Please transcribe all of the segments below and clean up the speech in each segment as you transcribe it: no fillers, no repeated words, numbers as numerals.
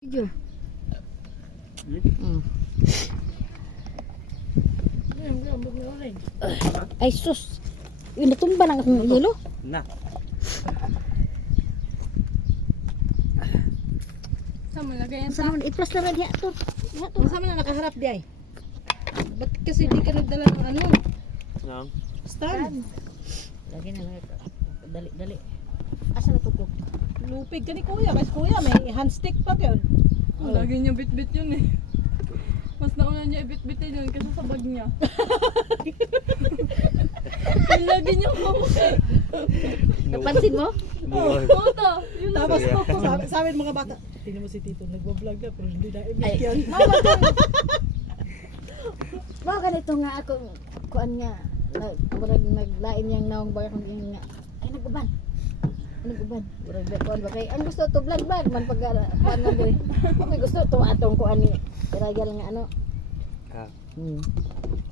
Video. Ay sus. Yun natumba ng akong yelo. Na. Sama lagay yan Sa naman i-plus na rin diha to. Diha to. Sama na nakaharap di ay. Ba't kasi di ka nagdala ng ano? Nang. Stand. Lagi na lang. Dali, dali. Asa na to ko? Lupig ka ni kuya. Kasi kuya may handstick pa yun. Oh. Lagi niya bit-bit yun eh. Mas nauna niya i-bit-bitin yun kasi sa bag niya. Yung lagi niya kumukay. Napansin mo? Puto. Yun lang. Tapos sabi ng mga bata, tingnan mo si Tito, nagbablog na pero hindi na i-make Ay. yan. Mga ganito nga ako kuan nga murag naglain yang naong baga kung yung nga ay naguban murag kuan ba kay ang gusto to vlog man pag kuan man diri may gusto to atong kuan ni iragal nga ano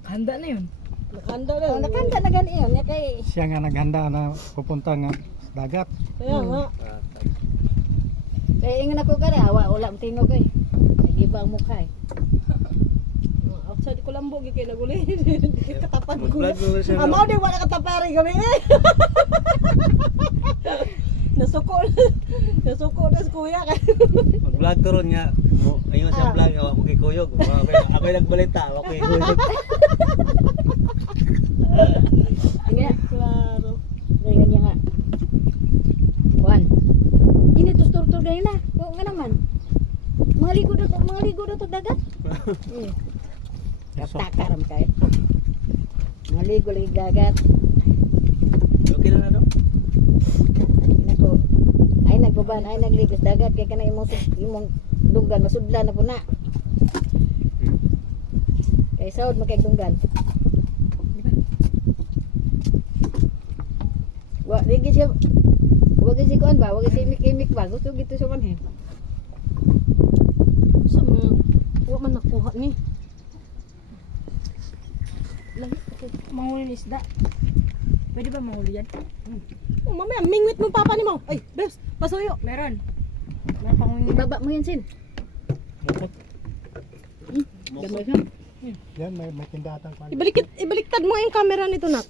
Handa na yun. Nakahanda na. ang nakanda na gani yun kay Siya nga naghanda na pupunta nga sa dagat. Kaya nga. kay ingon ako gani awa wala mo tingog kay nagiba ang mukha eh. Outside ko lambo kay naguli. Katapan ko. Mag-vlog mo siya. Amaw di wala katapari kami eh. Nasuko na si kuya kay. Mag-vlog ko ron nga. Ayun siya vlog. Ako kay Kuyog. Ako yung nagbalita. Ako kay Kuyog. Nga Klaro. ngayon niya nga kuan ini to tur dai na o nga naman mga ligo na to dagat takaram kay mga ligo lagi dagat Okay na na daw? nako ay nagbaban ay nagligo sa dagat kay kana imong dunggan masudlan na po na kay saod makay dunggan wa lagi siya wag si kuan ba wag si imik ba gusto gitu sa man he Sa mga wa man nakuha ni. Manghuli ng isda. Pwede ba manghuli yan? Oh, mamaya mingwit mo papa ni mo. Ay, bes, pasuyo. Meron. Meron panghuli. ibaba mo yan sin Mukot. gamay ka Yan, may tindatang pan. Ibaliktad mo yung camera nito, nak.